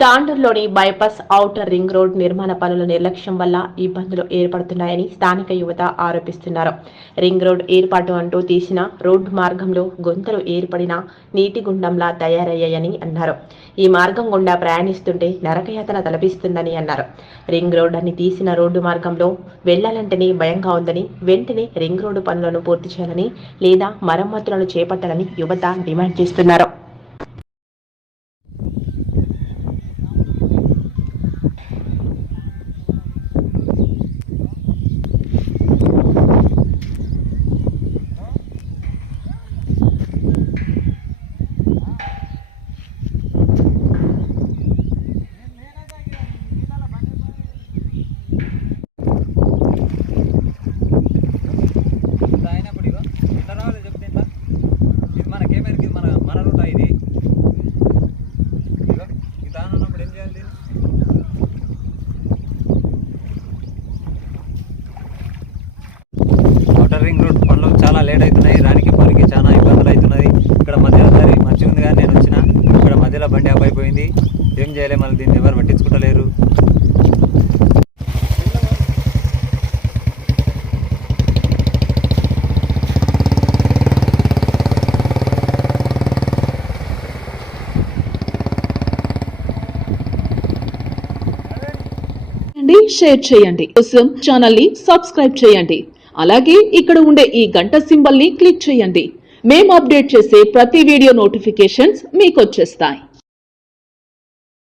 తాండూరులోని bypass outer ring road నిర్మాణ పనుల నిర్లక్ష్యం వల్ల ఇబ్బందులు ఏర్పడుతున్నాయని స్థానిక యువత ఆరోపిస్తున్నారు. రింగ్ రోడ్ ఏర్పాటు అంటూ తీసిన రోడ్డు మార్గంలో గుంతలు ఏర్పడిన నీటి గుండంలా తయారయ్యాయని అన్నారు. ఈ మార్గం గుండా ప్రయాణిస్తుంటే నరకయాతన తలపిస్తుందని అన్నారు. రింగ్ రోడ్ అని తీసిన రోడ్డు మార్గంలో వెళ్లాలంటేనే భయంగా ఉందని, వెంటనే రింగ్ రోడ్డు పనులను పూర్తి చేయాలని లేదా మరమ్మతులను చేపట్టాలని యువత డిమాండ్ చేస్తున్నారు. ఔటర్ రింగ్ రోడ్ పనులు చాలా లేట్ అవుతున్నాయి. రానికి పోనికి చాలా ఇబ్బందులు అవుతున్నాయి. ఇక్కడ మధ్యలో దారి మంచిగా ఉంది కానీ నేను వచ్చిన ఇక్కడ మధ్యలో బండి ఆఫ్ అయిపోయింది. ఏం చేయలే, మళ్ళీ దీన్ని ఎవరు పట్టించుకుంటలేరు. షేర్ చేయండి. కోసం ఛానల్ ని సబ్స్క్రైబ్ చేయండి. అలాగే ఇక్కడ ఉండే ఈ గంట సింబల్ ని క్లిక్ చేయండి. మేము అప్డేట్ చేసే ప్రతి వీడియో నోటిఫికేషన్స్ మీకు వచ్చేస్తాయి.